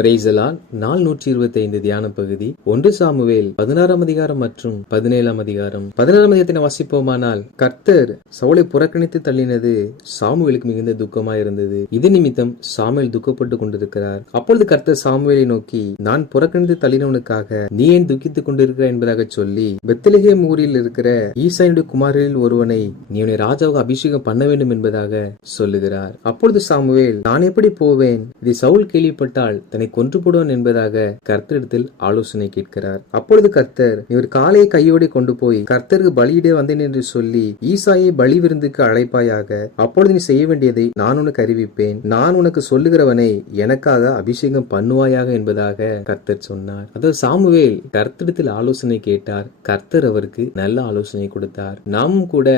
Praise the Lord. நாள் 125 தியான பகுதி 1 சாமுவேல் 16ஆம் அதிகாரம் மற்றும் 17ஆம் அதிகாரம். 16ஆம் அதிகாரத்தை வாசிப்போமானால், கர்த்தர் சவுலை புறக்கணித்து தள்ளினது சாமுவேலுக்கு மிகுந்த துக்கமாய் இருந்தது. இது நிமித்தம் சாமுவேல் துக்கப்பட்டு கொண்டிருக்கிறார். அப்பொழுது கர்த்தர் சாமுவேலை நோக்கி, நான் புறக்கணித்து தள்ளினவனுக்காக நீ ஏன் துக்கித்துக் கொண்டிருக்கிறாய் என்பதாக சொல்லி, பெத்லெகேம் ஊரில் இருக்கிற ஈசாயினுடைய குமாரரில் ஒருவனை நீ உன்னை ராஜாவுக்கு அபிஷேகம் பண்ண வேண்டும் என்பதாக சொல்லுகிறார். அப்பொழுது சாமுவேல், நான் எப்படி போவேன்? இதை சவுல் கேள்விப்பட்டால் தன்னை கொன்று போடுவான் என்பதாக கர்த்தரிடத்தில் ஆலோசனை கேட்கிறார். அப்பொழுது கர்த்தர், நீ ஒரு காளையை கையோடு கொண்டு போய் கர்த்தருக்கு பலியிட வந்தேன் என்று சொல்லி ஈசாயை பலி விருந்துக்கு அழைப்பாயாக. அப்பொழுது நீ செய்ய வேண்டியதை நான் உனக்கு அறிவிப்பேன். நான் உனக்கு சொல்லுகிறவனை எனக்காக அபிஷேகம் பண்ணுவாயாக என்பதாக கர்த்தர் சொன்னார். அதாவது சாமுவேல் கர்த்தரிடத்தில் ஆலோசனை கேட்டார். கர்த்தர் அவருக்கு நல்ல ஆலோசனை கொடுத்தார். நாமும் கூட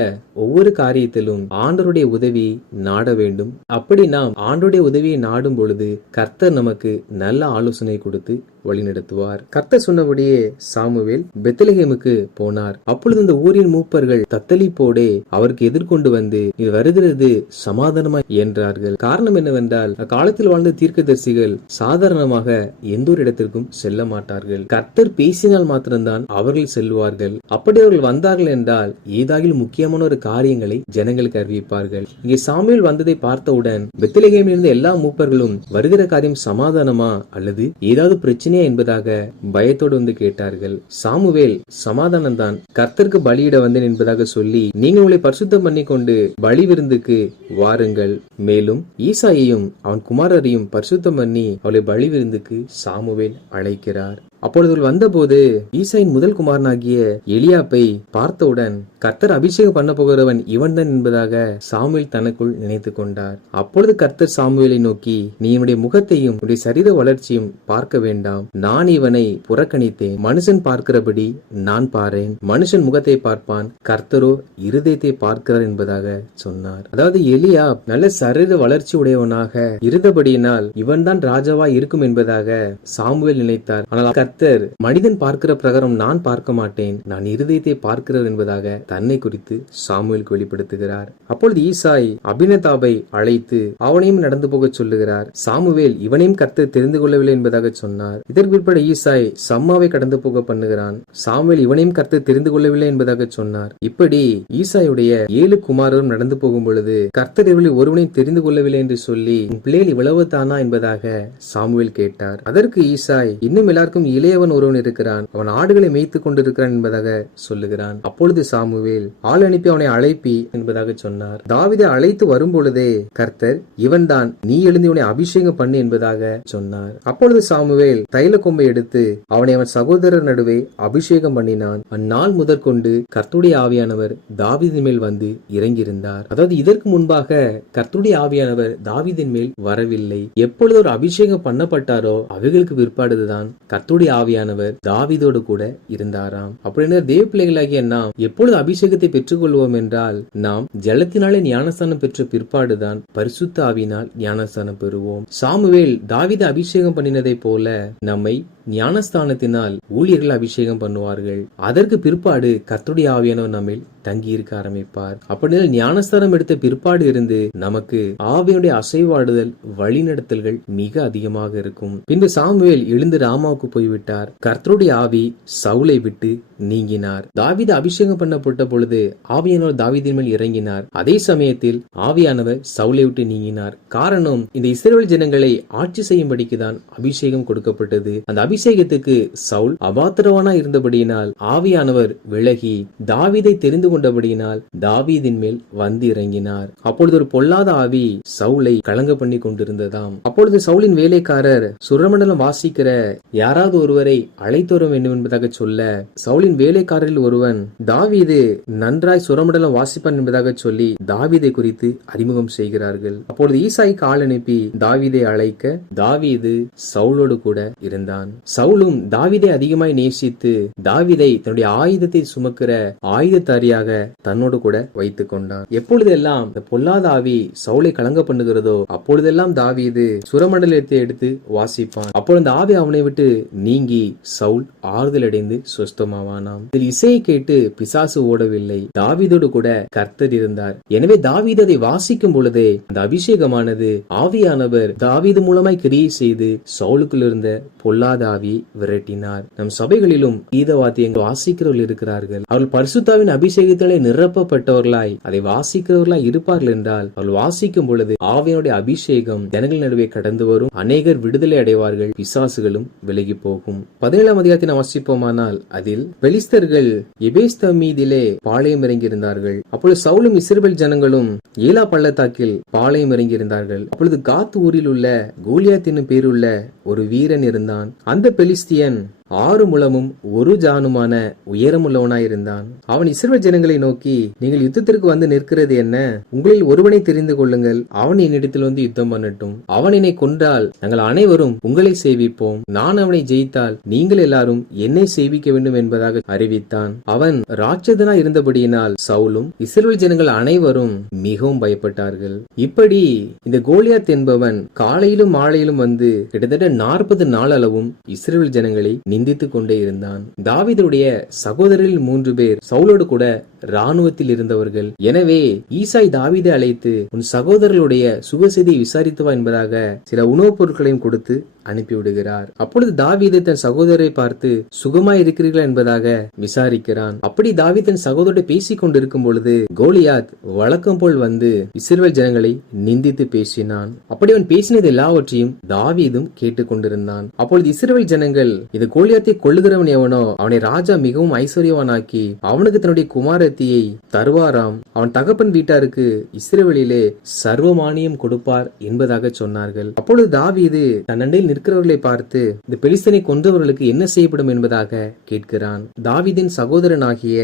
ஒவ்வொரு காரியத்திலும் ஆண்டவருடைய உதவி நாட வேண்டும். அப்படி நாம் ஆண்டவருடைய உதவியை நாடும் பொழுது கர்த்தர் நமக்கு நல்ல ஆலோசனை கொடுத்து வழிநடத்துவார். கர்த்தர் சொன்னபடியே சாமுவேல் பெத்லெகேமுக்கு போனார். அப்பொழுது இந்த ஊரின் மூப்பர்கள் தத்தளிப்போடே அவருக்கு எதிர்கொண்டு வந்து, இது வருகிறது சமாதானமா என்றார்கள். காரணம் என்னவென்றால், அக்காலத்தில் வாழ்ந்த தீர்க்கதரிசிகள் சாதாரணமாக எந்த ஒரு இடத்திற்கும் செல்ல மாட்டார்கள். கர்த்தர் பேசினால் மாத்திரம்தான் அவர்கள் செல்வார்கள். அப்படி அவர்கள் வந்தார்கள் என்றால் ஏதாகிலும் முக்கியமான ஒரு காரியங்களை ஜனங்களுக்கு அறிவிப்பார்கள். இங்கே சாமுவேல் வந்ததை பார்த்தவுடன் பெத்லெகேமில் இருந்த எல்லா மூப்பர்களும் வருகிற காரியம் சமாதானமா அல்லது ஏதாவது பிரச்சனை என்பதாக பயத்தோடு வந்து கேட்டார்கள். சாமுவேல், சமாதானம் தான், கர்த்தருக்கு பலியிட வந்தேன் என்பதாக சொல்லி, நீங்கள் உங்களை பரிசுத்தம் பண்ணி கொண்டு பலி விருந்துக்கு வாருங்கள். மேலும் ஈசாயையும் அவன் குமாரரையும் பரிசுத்தம் பண்ணி அவளை பலி விருந்துக்கு சாமுவேல் அழைக்கிறார். அப்பொழுது வந்தபோது ஈசாயின் முதல் குமாரனாகிய எலியாப்பை பார்த்தவுடன், கர்த்தர் அபிஷேகம் பண்ண போகிறவன் இவன் தான் என்பதாக சாமுவேல் தனக்குள் நினைத்து கொண்டார். அப்பொழுது கர்த்தர் சாமுவேலை நோக்கி, நீ என்னுடைய முகத்தையும் உன்னுடைய சரீர வளர்ச்சியும் பார்க்க வேண்டாம். நான் இவனை புறக்கணித்தேன். மனுஷன் பார்க்கிறபடி நான் பாரேன். மனுஷன் முகத்தை பார்ப்பான், கர்த்தரோ இருதயத்தை பார்க்கிறார் என்பதாக சொன்னார். அதாவது எலியா நல்ல சரீர வளர்ச்சி உடையவனாக இருந்தபடியினால் இவன் தான் ராஜாவா இருக்கும் என்பதாக சாமுவேல் நினைத்தார். ஆனால் கர்த்தர், மனிதன் பார்க்கிற பிரகாரம் நான் பார்க்க மாட்டேன், நான் இருதயத்தை பார்க்கிறார் என்பதாக தன்னை குறித்து சாமுவேலுக்கு வெளிப்படுத்துகிறார். அப்பொழுது ஈசாய் அபினதாபை அழைத்து அவனையும் நடந்து போக சொல்லுகிறார். சாமுவேல் இவனையும் கர்த்தர் தெரிந்து கொள்ளவில்லை என்பதாக சொன்னார். இதற்கு பிற்பட ஈசாய் சம்மாவை கடந்து போக பண்ணுகிறான். சாமுவேல் இவனையும் கர்த்தர் தெரிந்து கொள்ளவில்லை என்பதாக சொன்னார். இப்படி ஈசாயுடைய 7 குமாரரும் நடந்து போகும் பொழுது கர்த்தர் இவர்களை ஒருவனையும் தெரிந்து கொள்ளவில்லை என்று சொல்லி, பிள்ளைகள் இவ்வளவு தானா என்பதாக சாமுவேல் கேட்டார். அதற்கு ஈசாய், இன்னும் எல்லாருக்கும் இளையவன் ஒருவன் இருக்கிறான், அவன் ஆடுகளை மேய்த்துக் கொண்டிருக்கிறான் என்பதாக சொல்லுகிறான். அப்பொழுது சாமுவேல், ஆள் அனுப்பி அவனை அழைப்பி என்பதாக சொன்னார். தாவீதை அழைத்து வரும் பொழுதே கர்த்தர், இவன் தான், நீ எழுந்து இவனை அபிஷேகம் பண்ணு என்பதாக சொன்னார். அப்பொழுது சாமுவேல் தைல கொம்பை எடுத்து அவனை அவன் சகோதரர் நடுவே அபிஷேகம் பண்ணினான். அந்நாள் முதற்கொண்டு கர்த்தருடைய ஆவியானவர் தாவீதின் மேல் வந்து இறங்கியிருந்தார். அதாவது இதற்கு முன்பாக கர்த்தருடைய ஆவியானவர் தாவீதின் மேல் வரவில்லை. எப்பொழுது ஒரு அபிஷேகம் பண்ணப்பட்டாரோ அவைகளுக்கு பிற்பாடுதான் கர்த்தருடைய ஆவியானவர் தாவீதோடு கூட இருந்தாராம். அப்படின்னா தேவ பிள்ளைகளாகிய நாம் எப்பொழுது அபிஷேகத்தை பெற்றுக் கொள்வோம் என்றால், நாம் ஜலத்தினாலே ஞானஸ்தானம் பெற்ற பிற்பாடுதான் பரிசுத்த ஆவியினால் ஞானஸ்தானம் பெறுவோம். சாமுவேல் தாவீதை அபிஷேகம் பண்ணினதை போல நம்மை ஞானஸ்தானத்தினால் ஊழியர்கள் அபிஷேகம் பண்ணுவார்கள். அதற்கு பிற்பாடு கர்த்தருடைய ஆவியானவர் நம்மில் தங்கி இருக்க ஆரம்பிப்பார். அப்படினால் ஞானஸ்தானம் எடுத்த பிற்பாடு இருந்து நமக்கு ஆவியினுடைய அசைவாடுதல் வழிநடத்தல்கள் மிக அதிகமாக இருக்கும். பின்பு சாமுவேல் எழுந்து ராமாவுக்கு போய்விட்டார். கர்த்தருடைய ஆவி சவுலை விட்டு நீங்கினார். தாவீது அபிஷேகம் பண்ணப்பட்ட பொழுது ஆவியானவர் தாவீதின் மேல் இறங்கினார். அதே சமயத்தில் ஆவியானவர் சவுலை விட்டு நீங்கினார். காரணம், இந்த இஸ்ரவேல் ஜனங்களை ஆட்சி செய்யும்படிக்குதான் அபிஷேகம் கொடுக்கப்பட்டது. அந்த அபிஷேகத்துக்கு சவுல் அபாத்திரவானா இருந்தபடியினால் ஆவியானவர் விலகி தாவீதை தெரிந்து கொண்டபடியினால் தாவீதின் மேல் வந்து இறங்கினார். அப்பொழுது ஒரு பொல்லாத ஆவி சவுலை கலங்க பண்ணி கொண்டிருந்ததாம். அப்பொழுது சவுலின் வேலைக்காரர் சுரமண்டலம் வாசிக்கிற யாராவது ஒருவரை அழைத்து வர வேண்டும் என்பதாக சொல்ல, சவுலின் வேலைக்காரரில் ஒருவன், தாவீது நன்றாய் சுரமண்டலம் வாசிப்பான் என்பதாக சொல்லி தாவீதை குறித்து அறிமுகம் செய்கிறார்கள். அப்பொழுது ஈசாய்க்கு ஆள் அனுப்பி தாவீதை அழைக்க தாவீது சவுலோடு கூட இருந்தான். சவுலும் தாவீதை அதிகமாய் நேசித்து தாவீதை தன்னுடைய ஆயுதத்தை சுமக்கிற ஆயுததாரியாக தன்னோடு கூட வைத்துக் கொண்டான். எப்பொழுதெல்லாம் இந்த பொல்லாத ஆவி சவுலை கலங்க பண்ணுகிறதோ அப்பொழுதெல்லாம் தாவீது சுரமண்டலத்தை எடுத்து வாசிப்பான். அப்பொழுது அந்த ஆவி அவனை விட்டு நீங்கி சவுல் ஆறுதல் அடைந்து சுஸ்தமாவானாம். இதில் இசையை கேட்டு பிசாசு ஓடவில்லை, தாவீதோடு கூட கர்த்தர் இருந்தார். எனவே தாவீது அதை வாசிக்கும் பொழுதே அந்த அபிஷேகமானது ஆவியானவர் தாவீது மூலமாய் கிரியை செய்து சவுலுக்குள் இருந்த பொல்லாத ஆவியை விரட்டினார். நம் சபைகளிலும் கீத வாத்தியங்கள் வாசிக்கிறவர்கள் இருக்கிறார்கள். அவர்கள் பரிசுத்தாவின் அபிஷேகத்திலே நிரப்பப்பட்டவர்களாய் அதை வாசிக்கிறவர்களாய் இருப்பார்கள் என்றால் அவர்கள் வாசிக்கும் பொழுது ஆவியனுடைய அபிஷேகம் ஜனங்கள் நடுவே கடந்து வரும். அநேகர் விடுதலை அடைவார்கள், பிசாசுகளும் விலகி போகும். 17ஆம் அதிகாரத்தை நாம் வாசிப்போமானால் அதில் பெலிஸ்தர்கள் எபேஸ்தம் மீதிலே பாளையம் இறங்கியிருந்தார்கள். அப்பொழுது சவுலும் இஸ்ரவேல் ஜனங்களும் ஏலா பள்ளத்தாக்கில் பாளையம் இறங்கியிருந்தார்கள். அப்பொழுது காத் ஊரில் உள்ள கோலியாத் என்னும் பேருள்ள ஒரு வீரன் இருந்தான். அந்த பெலிஸ்தியன் 6 முழமும் 1 ஜானுமான உயரமுள்ளவனாயிருந்தான். அவன் இஸ்ரவேல் ஜனங்களை நோக்கி, நீங்கள் யுத்தத்திற்கு வந்து நிற்கிறது என்ன? உங்களில் ஒருவனை தெரிந்து கொள்ளுங்கள், அவன் என்னிடத்தில் வந்து யுத்தம் பண்ணட்டும். அவன் என்னை கொன்றால் நாங்கள் அனைவரும் உங்களை சேவிப்போம். நான் அவனை ஜெயித்தால் நீங்கள் எல்லாரும் என்னை சேவிக்க வேண்டும் என்பதாக அறிவித்தான். அவன் ராட்சதனா இருந்தபடியினால் சவுலும் இஸ்ரவேல் ஜனங்கள் அனைவரும் மிகவும் பயப்பட்டார்கள். இப்படி இந்த கோலியாத் என்பவன் காலையிலும் மாலையிலும் வந்து கிட்டத்தட்ட 40 நாள் அளவும் இஸ்ரவேல் ஜனங்களை நிந்தித்துக் கொண்டே இருந்தான். தாவீதுடைய சகோதரரில் 3 பேர் சவுலோடு கூட ராணுவத்தில் இருந்தவர்கள். எனவே ஈசாய் தாவீதை அழைத்து உன் சகோதரர்களுடைய சுகசெய்தியை விசாரித்து வா என்பதாக சில உணவுப் பொருட்களையும் கொடுத்து அனுப்பிவிடுகிறார். அப்பொழுது தாவீது தன் சகோதரரை பார்த்து சுகமாய் இருக்கிறீர்களா என்பதாக விசாரிக்கிறான். அப்படி தாவீது தன் சகோதரரை பேசிக் கொண்டிருக்கும் பொழுது கோலியாத் வழக்கம் போல் வந்து இஸ்ரவேல் ஜனங்களை நிந்தித்து பேசினான். அப்படி அவன் பேசினது எல்லாவற்றையும் தாவீதும் கேட்டுக்கொண்டிருந்தான். அப்பொழுது இஸ்ரவேல் ஜனங்கள் இது கோலியாத்தை கொள்ளுகிறவன் எவனோ அவனை ராஜா மிகவும் ஐஸ்வர்யவானாக்கி அவனுக்கு தன்னுடைய குமாரத்தியை தருவாராம். அவன் தகப்பன் வீட்டாருக்கு இஸ்ரவேலிலே சர்வமானியம் கொடுப்பார் என்பதாக சொன்னார்கள். அப்பொழுது தாவீது தன் அண்டையில் நிற்கிறவர்களை பார்த்து இந்த பெலிஸ்தனை கொன்றவர்களுக்கு என்ன செய்யப்படும் என்பதாக கேட்கிறான். தாவீதின் சகோதரனாகிய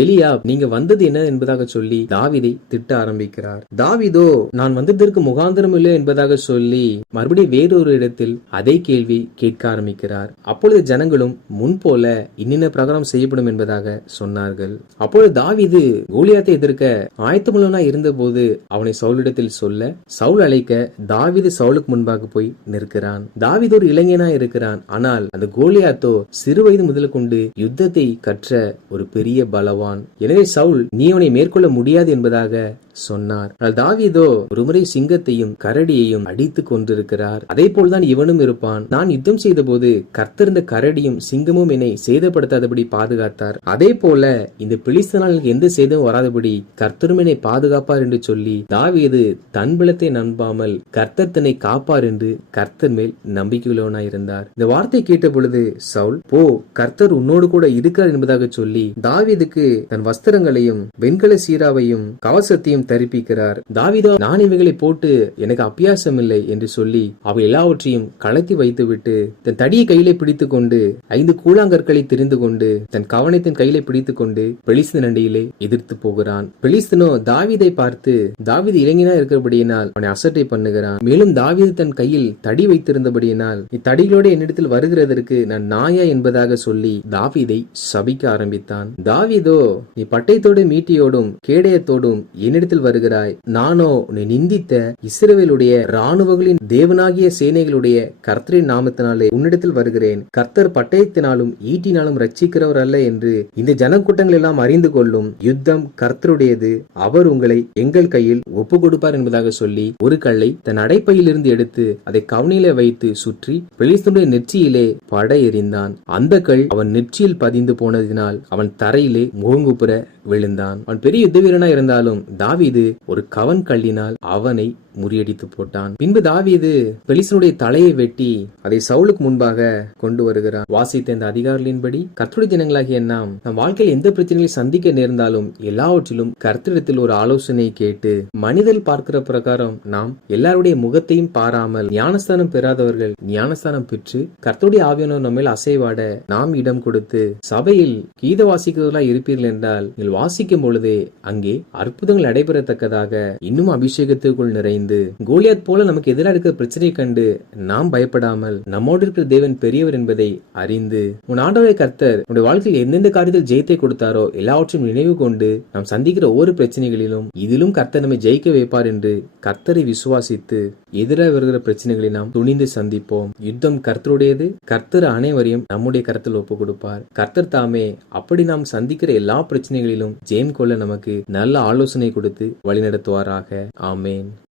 எலியாப் நீங்க வந்தது என்ன என்பதாக சொல்லி தாவீதை திட்ட ஆரம்பிக்கிறார். தாவீதோ நான் வந்ததற்கு முகாந்திரம் இல்லை என்பதாக சொல்லி மறுபடியும் வேறொரு இடத்தில் அதே கேள்வி கேட்க ஆரம்பிக்கிறார். அப்பொழுது ஜனங்களும் முன்போல இன்னின்ன பிரகாரம் செய்யப்படும் என்பதாக சொன்னார்கள். அப்பொழுது தாவீது கோலியாத்தை எதிர்க்க ஆயத்தமுள்ளவனா இருந்த போது அவனை சவுலிடத்தில் சொல்ல சவுல் அழைக்க தாவீது சவுலுக்கு முன்பாக போய் நிற்கிறான். தாவீது ஒரு இளைஞனா இருக்கிறான். ஆனால் அந்த கோலியாத்தோ சிறு வயது முதல் கொண்டு யுத்தத்தை கற்ற ஒரு பெரிய பலவான். எனவே சவுல் நீ அவனை மேற்கொள்ள முடியாது என்பதாக சொன்னார். தாவீதோ ஒருமுறை சிங்கத்தையும் கரடியையும் அடித்து கொண்டிருக்கிறார். அதே போல்தான் இவனும் இருப்பான். நான் யுத்தம் செய்த போது கர்த்தர் இந்த கரடியும் சிங்கமும் என்னை சேதப்படுத்தாதபடி பாதுகாத்தார். அதே போல இந்த பெலிஸ்தர்களுக்கு எந்த சேதமும் வராதபடி கர்த்தரும் என்னை பாதுகாப்பார் என்று சொல்லி தாவீது தன் பலத்தை நம்பாமல் கர்த்தர் தன்னை காப்பார் என்று கர்த்தர் மேல் நம்பிக்கையுள்ளவனாயிருந்தார். இந்த வார்த்தை கேட்ட பொழுது சவுல் போ கர்த்தர் உன்னோடு கூட இருக்கிறார் என்பதாக சொல்லி தாவீதுக்கு தன் வஸ்திரங்களையும் வெண்கல சீராவையும் கவசத்தையும் தரிப்பிக்கிறார். தாவீதோ நான் இவைகளை போட்டு எனக்கு அபியாசம் இல்லை என்று சொல்லி அவை எல்லாவற்றையும் கலத்தி வைத்துவிட்டு தன் தடியை கையிலே பிடித்துக் கொண்டு 5 கூழாங்கற்களை தெரிந்து கொண்டு தன் கவனத்தின் கையிலே பிடித்துக் கொண்டு பெலிஸ்தன் அண்டையிலே எதிர்த்து போகிறான். பெலிஸ்தனோ தாவீதை பார்த்து தாவீது இளைஞனா இருக்கிறபடியினால் அவனை அசட்டை பண்ணுகிறான். மேலும் தாவீது தன் கையில் தடி வைத்திருந்தபடியினால் இத்தடிகளோடு என்னிடத்தில் வருகிறதற்கு நான் நாயா என்பதாக சொல்லி தாவீதை சபிக்க ஆரம்பித்தான். தாவீதோ நீ பட்டயத்தோடும் மீட்டியோடும் கேடயத்தோடும் என்னிடத்தில் வருகிறாய், நானோ உன்னை நிந்தித்த இஸ்ரவேலுடைய ராணுவங்களின் தேவனாகிய சேனைகளுடைய கர்த்தரின் நாமத்தினாலே உன்னிடத்தில் வருகிறேன். கர்த்தர் பட்டயத்தினாலும் ஈட்டினாலும் ரட்சிக்கிறவர் அல்ல என்று இந்த ஜனக்கூட்டங்கள் எல்லாம் அறிந்து கொள்ளும். யுத்தம் கர்த்தருடையது, அவர் உங்களை எங்கள் கையில் ஒப்பு கொடுப்பார் என்பதாக சொல்லி ஒரு கல்லை தன் அடைப்பையில் இருந்து எடுத்து அதை கவனிலே வைத்து சுற்றி பெலிஸ்தனுடைய நெற்றியிலே பட எறிந்தான். அந்த கல் அவன் நெற்றியில் பதிந்து போனதினால் அவன் தரையிலே முகங்குப்புற விழுந்தான். அவன் பெரிய யுத்த வீரனா இருந்தாலும் தாவீது ஒரு கவன் கல்லினால் அவனை முறியடித்து போட்டான். பின்பு தாவீது பெலிஸ்தனுடைய தலையை வெட்டி அதை சவுலுக்கு முன்பாக கொண்டு வருகிறான். வாசித்த இந்த அதிகாரிகளின்படி கர்த்தருடைய ஜனங்களாகிய நாம் நம் வாழ்க்கையில் எந்த பிரச்சனைகளை சந்திக்க நேர்ந்தாலும் எல்லாவற்றிலும் கர்த்தரிடத்தில் ஒரு ஆலோசனை கேட்டு மனிதர் பார்க்கிற பிரகாரம் நாம் எல்லாருடைய முகத்தையும் பாராமல் ஞானஸ்தானம் பெறாதவர்கள் ஞானஸ்தானம் பெற்று கர்த்தருடைய ஆவியானவர் நம்மேல் அசைவாட நாம் இடம் கொடுத்து சபையில் கீத வாசிக்கிறவர்களாய் இருப்பீர்கள் என்றால் நீங்கள் வாசிக்கும் பொழுதே அங்கே அற்புதங்கள் நடைபெறத்தக்கதாக இன்னும் அபிஷேகத்துக்குள் நிறைந்து இருந்து கோலியாத் போல நமக்கு எதிராக இருக்கிற பிரச்சனையை கண்டு நாம் பயப்படாமல் நம்மோடு இருக்கிற தேவன் பெரியவர் என்பதை அறிந்து உன் ஆண்டவரை கர்த்தர் உன்னுடைய வாழ்க்கையில் எந்தெந்த காரியத்தில் ஜெயத்தை கொடுத்தாரோ எல்லாவற்றையும் நினைவு கொண்டு நாம் சந்திக்கிற ஒவ்வொரு பிரச்சனைகளிலும் இதிலும் கர்த்தர் நம்மை ஜெயிக்க வைப்பார் என்று கர்த்தரை விசுவாசித்து எதிராக வருகிற பிரச்சனைகளை நாம் துணிந்து சந்திப்போம். யுத்தம் கர்த்தருடையது. கர்த்தர் அனைவரையும் நம்முடைய கருத்தில் ஒப்பு கொடுப்பார். கர்த்தர் தாமே அப்படி நாம் சந்திக்கிற எல்லா பிரச்சனைகளிலும் ஜெயம் கொள்ள நமக்கு நல்ல ஆலோசனை கொடுத்து வழிநடத்துவாராக. ஆமேன்.